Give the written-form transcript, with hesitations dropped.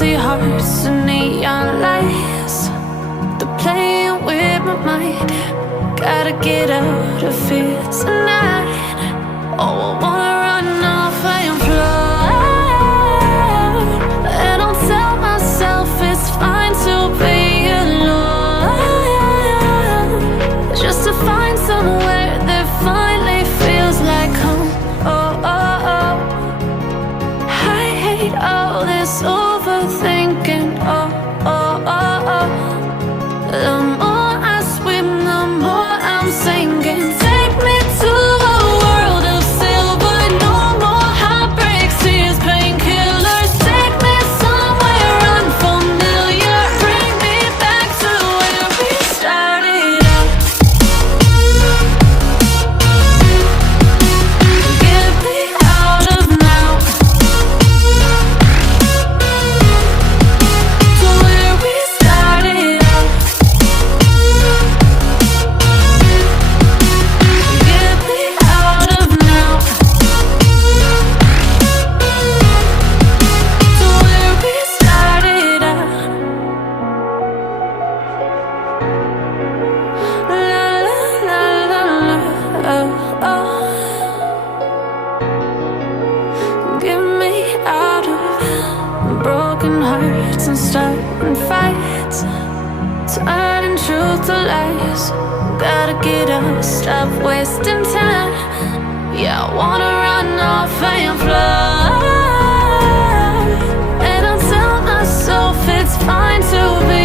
empty hearts and neon lights. They're playing with my mind. Gotta get out of here tonight. Oh, I wanna run off and fly. And I'll tell myself it's fine to be alone, just to find somewhere that finally feels like home. Oh, oh, oh. I hate all this overthinking. Oh, oh, oh, oh. The more I swim, the more I'm sinking. Take me to a world of silver. No more heartbreaks, tears, painkillers. Take me somewhere unfamiliar. Bring me back to where we started out. Get me out of now, to where we started out. Get me out of now, to where we started out. La la la la la, oh, oh. Get me out of broken hearts and starting fights, turning truth to lies. Gotta get up, stop wasting time. Yeah, I wanna run off and fly. And I'll tell myself it's fine to be